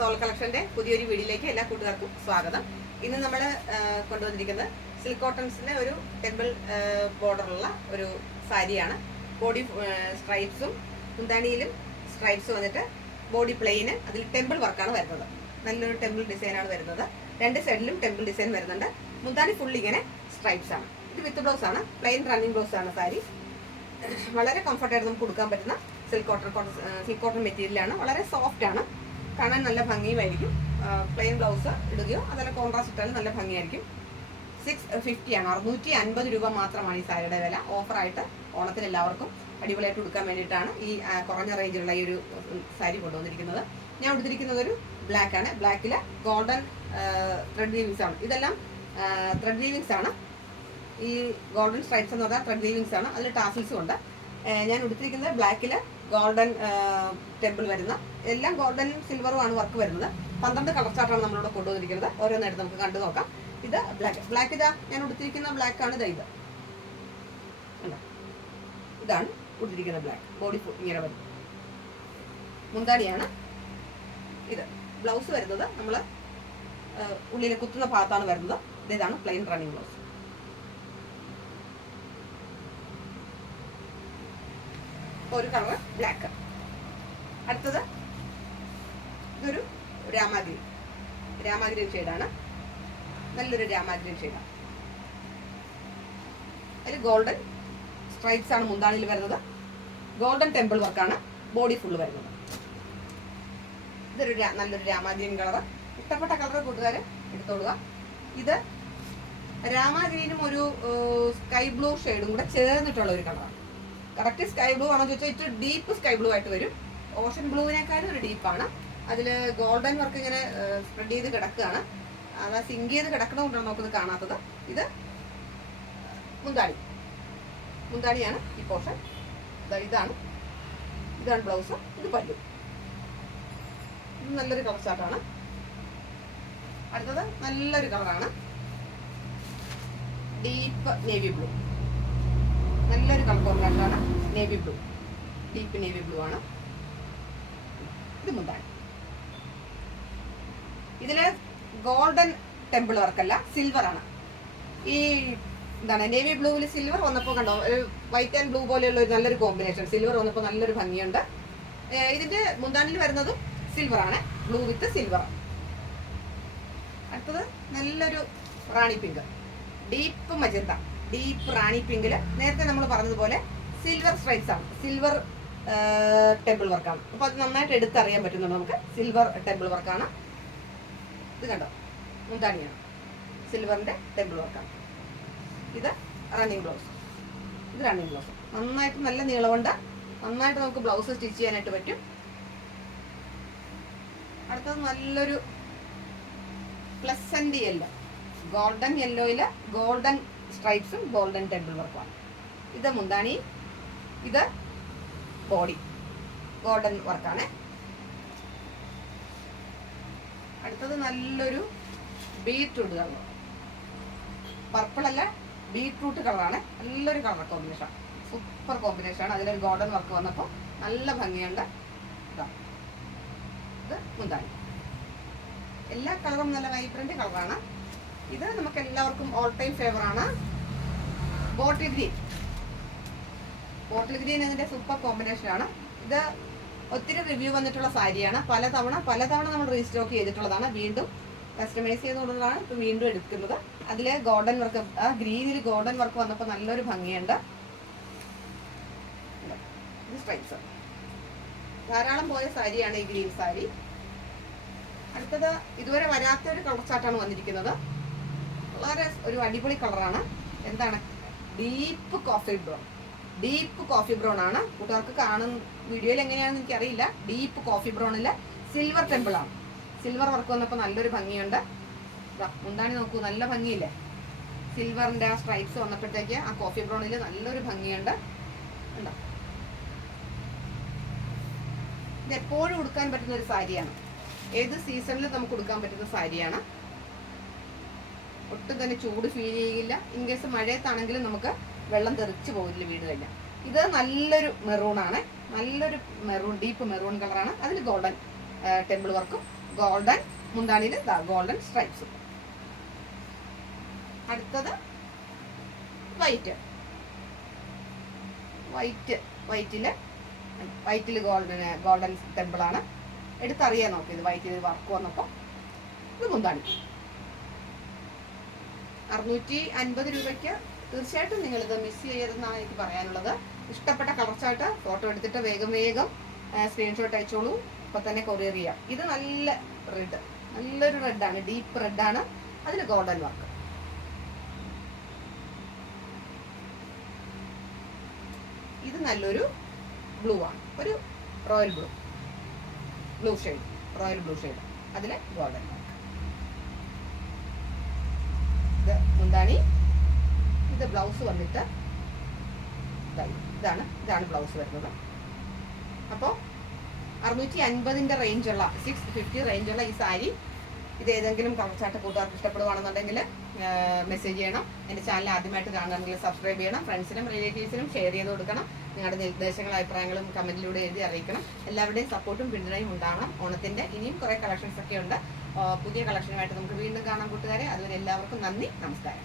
Soul കളക്ഷന്റെ പുതിയൊരു വീഡിയോയിലേക്ക് എല്ലാ കൂട്ടുകാർക്കും സ്വാഗതം. ഇന്ന് നമ്മൾ കൊണ്ടുവന്നിരിക്കുന്നത് സിൽക്ക് കോട്ടൺസിലെ ഒരു ടെമ്പിൾ ബോർഡറുള്ള ഒരു സാരിയാണ്. ബോഡി സ്ട്രൈപ്സും മുന്താണിയിലും സ്ട്രൈപ്സ് വന്നിട്ട് ബോഡി പ്ലെയിന് അതിൽ ടെമ്പിൾ വർക്കാണ് വരുന്നത്. നല്ലൊരു ടെമ്പിൾ ഡിസൈനാണ് വരുന്നത്. രണ്ട് സൈഡിലും ടെമ്പിൾ ഡിസൈൻ വരുന്നുണ്ട്. മുന്താണി ഫുൾ ഇങ്ങനെ സ്ട്രൈപ്സ് ആണ്. ഇത് വിത്ത് ബ്ലൗസ് ആണ്, പ്ലെയിൻ റണ്ണിങ് ബ്ലൗസ് ആണ് സാരി. വളരെ കംഫർട്ടായിട്ട് നമുക്ക് കൊടുക്കാൻ പറ്റുന്ന സിൽക്ക് കോട്ടൺ മെറ്റീരിയലാണ്. വളരെ സോഫ്റ്റ് ആണ്, കാണാൻ നല്ല ഭംഗിയുമായിരിക്കും. പ്ലെയിൻ ബ്ലൗസ് ഇടുകയോ അതല്ല കോൺട്രാസ്റ്റ് ഇട്ടാലും നല്ല ഭംഗിയായിരിക്കും. 650 ആണ്, 650 രൂപ മാത്രമാണ് ഈ സാരിയുടെ വില. ഓഫറായിട്ട് ഓണത്തിന് എല്ലാവർക്കും അടിപൊളിയായിട്ട് കൊടുക്കാൻ വേണ്ടിയിട്ടാണ് ഈ കുറഞ്ഞ റേഞ്ചിലുള്ള ഈ ഒരു സാരി കൊണ്ടുവന്നിരിക്കുന്നത്. ഞാൻ എടുത്തിരിക്കുന്നത് ഒരു ബ്ലാക്ക് ആണ്. ബ്ലാക്കിൽ ഗോൾഡൻ ത്രെഡ് വീവിങ്സ് ആണ്. ഇതെല്ലാം ത്രെഡ് വീവിങ്സ് ആണ്. ഈ ഗോൾഡൻ സ്ട്രൈപ്സ് എന്ന് പറഞ്ഞാൽ ത്രെഡ് വീവിങ്സ് ആണ്. അതിൽ ടാസിൽസും ഉണ്ട്. ഞാൻ എടുത്തിരിക്കുന്നത് ബ്ലാക്കിൽ ഗോൾഡൻ ടെമ്പിൾ വരുന്ന, എല്ലാം ഗോൾഡൻ സിൽവറും ആണ് വർക്ക് വരുന്നത്. 12 കളർ ചാർട്ടാണ് നമ്മളിവിടെ കൊണ്ടുവന്നിരിക്കുന്നത്. ഓരോന്നായിട്ട് നമുക്ക് കണ്ടു നോക്കാം. ഇത് ബ്ലാക്ക് ഇതാ ഞാൻ ഉടുത്തിരിക്കുന്ന ബ്ലാക്ക് ആണ്. ഇത് ഇതാണ് ഉടുത്തിരിക്കുന്ന ബ്ലാക്ക്. ബോഡി ഇങ്ങനെ വരും. മുന്താണിയാണ് ഇത്. ബ്ലൗസ് വരുന്നത് നമ്മൾ ഉള്ളിൽ കുത്തുന്ന ഭാഗത്താണ് വരുന്നത്. ഇതാണ് പ്ലെയിൻ റണ്ണിങ് ബ്ലൗസ്. ഒരു കളർ ബ്ലാക്ക്. അടുത്തത് ഇതൊരു രാമാഗ്രീൻ ഷെയ്ഡാണ്. നല്ലൊരു രാമാഗ്രീൻ ഷെയ്ഡാണ്. അതിൽ ഗോൾഡൻ സ്ട്രൈപ്സ് ആണ് മുന്താണിയിൽ വരുന്നത്. ഗോൾഡൻ ടെമ്പിൾ വർക്കാണ് ബോഡി ഫുള്ള് വരുന്നത്. ഇതൊരു നല്ലൊരു രാമാഗ്രീൻ കളർ. ഇഷ്ടപ്പെട്ട കളർ കൂട്ടുകാർ എടുത്തോളുക. ഇത് രാമാഗ്രീനും ഒരു സ്കൈ ബ്ലൂ ഷെയ്ഡും കൂടെ ചേർന്നിട്ടുള്ള ഒരു കളറാണ്. കറക്റ്റ് സ്കൈ ബ്ലൂ ആണോ ചോദിച്ചാൽ ഇച്ചിരി ഡീപ്പ് സ്കൈ ബ്ലൂ ആയിട്ട് വരും. ഓഷൻ ബ്ലൂവിനേക്കാളും ഒരു ഡീപ്പാണ്. അതിൽ ഗോൾഡൻ വർക്ക് ഇങ്ങനെ സ്പ്രെഡ് ചെയ്ത് കിടക്കുകയാണ്. അത് സിങ്ക് ചെയ്ത് കിടക്കണതുകൊണ്ടാണ് നമുക്കിത് കാണാത്തത്. ഇത് മുന്താണിയാണ് ഈ പോർഷൻ. ഇതാണ് ബ്ലൗസ്. ഇത് പല്ലു. ഇത് നല്ലൊരു കളർ ചാർട്ടാണ്. അടുത്തത് നല്ലൊരു കളറാണ്, ഡീപ്പ് നേവി ബ്ലൂ. നല്ലൊരു കളർ കോമ്പിനേഷനാണ്. Navy blue, deep navy blue ആണ്. ഇത് മുന്താണി. ഇതില് ഗോൾഡൻ ടെമ്പിൾ വർക്കല്ല, സിൽവർ ആണ്. ഈ നേവി ബ്ലൂവിൽ സിൽവർ വന്നപ്പോൾ കണ്ടോ, ഒരു വൈറ്റ് ആൻഡ് ബ്ലൂ പോലെയുള്ള ഒരു നല്ലൊരു കോമ്പിനേഷൻ. സിൽവർ വന്നപ്പോൾ നല്ലൊരു ഭംഗിയുണ്ട്. ഇതിന്റെ മുന്താണിയിൽ വരുന്നതും സിൽവർ ആണ്, ബ്ലൂ വിത്ത് സിൽവർ. അടുത്തത് നല്ലൊരു റാണി പിങ്ക്, ഡീപ്പ് മജന്ത, ഡീപ്പ് റാണി പിങ്കില് നേരത്തെ നമ്മൾ പറഞ്ഞതുപോലെ സിൽവർ സ്ട്രൈപ്സ് ആണ്, സിൽവർ ടെമ്പിൾ വർക്കാണ്. അപ്പൊ അത് നന്നായിട്ട് എടുത്തറിയാൻ പറ്റുന്നുണ്ട് നമുക്ക്. സിൽവർ ടെമ്പിൾ വർക്കാണ്. ഇത് കണ്ടോ, മുന്താണിയാണ്, സിൽവറിന്റെ ടെമ്പിൾ വർക്കാണ്. ഇത് റണ്ണിങ് ബ്ലൗസ്. ഇത് റണ്ണിങ് ബ്ലൗസ്. നന്നായിട്ട് നല്ല നീളമുണ്ട്. നന്നായിട്ട് നമുക്ക് ബ്ലൗസ് സ്റ്റിച്ച് ചെയ്യാനായിട്ട് പറ്റും. അടുത്തത് നല്ലൊരു പ്ലസന്റ് യെല്ലോ, ഗോൾഡൻ യെല്ലോയില് ഗോൾഡൻ സ്ട്രൈപ്സും ഗോൾഡൻ ടെമ്പിൾ വർക്കുമാണ്. ഇത് മുന്താണി, ഇത് ബോഡി ഗോൾഡൻ വർക്കാണ്. അടുത്തത് നല്ലൊരു ബീറ്റ്റൂട്ട് കളർ, പർപ്പിൾ അല്ല ബീറ്റ്റൂട്ട് കളറാണ്. നല്ലൊരു കളർ കോമ്പിനേഷൻ, സൂപ്പർ കോമ്പിനേഷൻ ആണ്. അതിലൊരു ഗോൾഡൻ വർക്ക് വന്നപ്പോൾ നല്ല ഭംഗിയുണ്ട്. ഇത് മുന്താണി. എല്ലാ കളറും നല്ല വൈബ്രന്റ് കളറാണ്. ഇത് നമുക്ക് എല്ലാവർക്കും ഓൾ ടൈം ഫേവർ ആണ്, ബോട്ടിൽ ഗ്രീൻ. ബോട്ടിൽ ഗ്രീൻ ഇതിന്റെ സൂപ്പർ കോമ്പിനേഷൻ ആണ്. ഇത് ഒത്തിരി റിവ്യൂ വന്നിട്ടുള്ള സാരിയാണ്. പലതവണ നമ്മൾ റീസ്റ്റോക്ക് ചെയ്തിട്ടുള്ളതാണ്. വീണ്ടും കസ്റ്റമൈസ് ചെയ്തുകൊണ്ടുള്ളതാണ് ഇപ്പം വീണ്ടും എടുക്കുന്നത്. അതിൽ ഗോൾഡൻ വർക്ക്, ആ ഗ്രീനിൽ ഗോൾഡൻ വർക്ക് വന്നപ്പോൾ നല്ലൊരു ഭംഗിയുണ്ട്. ഇത് സ്ട്രൈപ്സ് ധാരാളം പോയ സാരിയാണ് ഈ ഗ്രീൻ സാരി. അടുത്തത് ഇതുവരെ വരാത്തൊരു കളർ ചാർട്ടാണ് വന്നിരിക്കുന്നത്. വളരെ ഒരു അടിപൊളി കളറാണ്. എന്താണ്, ഡീപ്പ് കോഫി ബ്രൗൺ ആണ്. കൂട്ടുകാർക്ക് കാണുന്ന വീഡിയോയിൽ എങ്ങനെയാണെന്ന് എനിക്കറിയില്ല. ഡീപ്പ് കോഫി ബ്രൗണില് സിൽവർ ടെമ്പിൾ ആണ്. സിൽവർ വർക്ക് വന്നപ്പോൾ നല്ലൊരു ഭംഗിയുണ്ട്. മുന്താണി നോക്കൂ, നല്ല ഭംഗിയില്ലേ. സിൽവറിന്റെ ആ സ്ട്രൈപ്സ് വന്നപ്പോഴത്തേക്ക് ആ കോഫി ബ്രൗണിൽ നല്ലൊരു ഭംഗിയുണ്ട്. ഉണ്ടോ, ഇത് എപ്പോഴും ഉടുക്കാൻ പറ്റുന്ന ഒരു സാരിയാണ്. ഏത് സീസണിലും നമുക്ക് ഉടുക്കാൻ പറ്റുന്ന സാരിയാണ്. ഒട്ടും തന്നെ ചൂട് ഫീൽ ചെയ്യില്ല. ഇൻ കേസ് മഴയത്താണെങ്കിലും നമുക്ക് വെള്ളം തെറിച്ച് പോകില്ല വീട് കഴിഞ്ഞാൽ. ഇത് നല്ലൊരു മെറൂൺ ആണ്, നല്ലൊരു മെറൂൺ, ഡീപ്പ് മെറൂൺ കളറാണ്. അതിൽ ഗോൾഡൻ ടെമ്പിൾ വർക്കും ഗോൾഡൻ മുന്താണിയിൽ ഗോൾഡൻ സ്ട്രൈപ്സ്. അടുത്തത് വൈറ്റിൽ ഗോൾഡൻ ടെമ്പിൾ ആണ്. എടുത്തറിയാൻ നോക്കി ഇത് വൈറ്റിൽ വർക്ക് വന്നപ്പോൾ. ഇത് മുന്താണി 650 രൂപയ്ക്ക്. തീർച്ചയായിട്ടും നിങ്ങളിത് മിസ് ചെയ്യരുതെന്നാണ് എനിക്ക് പറയാനുള്ളത്. ഇഷ്ടപ്പെട്ട കളർ ചാർട്ട് ഫോട്ടോ എടുത്തിട്ട് വേഗം സ്ക്രീൻഷോട്ട് അയച്ചോളൂ. ഇപ്പം തന്നെ കൊറിയർ ചെയ്യാം. ഇത് നല്ലൊരു റെഡാണ്, ഡീപ്പ് റെഡാണ്, അതിന് ഗോൾഡൻ വർക്ക്. ഇത് നല്ലൊരു ബ്ലൂ ആണ്, ഒരു റോയൽ ബ്ലൂ ഷെയ്ഡ്, അതിന് ഗോൾഡൻ വർക്ക്. ഇത് മുന്താണി. ഇത് ബ്ലൗസ് വന്നിട്ട് ഇതാണ് ബ്ലൗസ് വരുന്നത്. അപ്പോൾ 650 റേഞ്ചുള്ള 650 റേഞ്ചുള്ള ഈ സാരി ഇത് ഏതെങ്കിലും കളർ ചാർട്ട് കൂട്ടുകാർക്ക് ഇഷ്ടപ്പെടുവാണെന്നുണ്ടെങ്കിൽ മെസ്സേജ് ചെയ്യണം. എൻ്റെ ചാനൽ ആദ്യമായിട്ട് കാണുകയാണെങ്കിൽ സബ്സ്ക്രൈബ് ചെയ്യണം. ഫ്രണ്ട്സിനും റിലേറ്റീവ്സിനും ഷെയർ ചെയ്ത് കൊടുക്കണം. നിങ്ങളുടെ നിർദ്ദേശങ്ങളും അഭിപ്രായങ്ങളും കമൻറ്റിലൂടെ എഴുതി അറിയിക്കണം. എല്ലാവരുടെയും സപ്പോർട്ടും പിന്തുണയും ഉണ്ടാവണം. ഓണത്തിൻ്റെ ഇനിയും കുറേ കളക്ഷൻസ് ഒക്കെ ഉണ്ട്. പുതിയ കളക്ഷനുമായിട്ട് നമുക്ക് വീണ്ടും കാണാം കൂട്ടുകാരെ. അതുവരെ എല്ലാവർക്കും നന്ദി, നമസ്കാരം.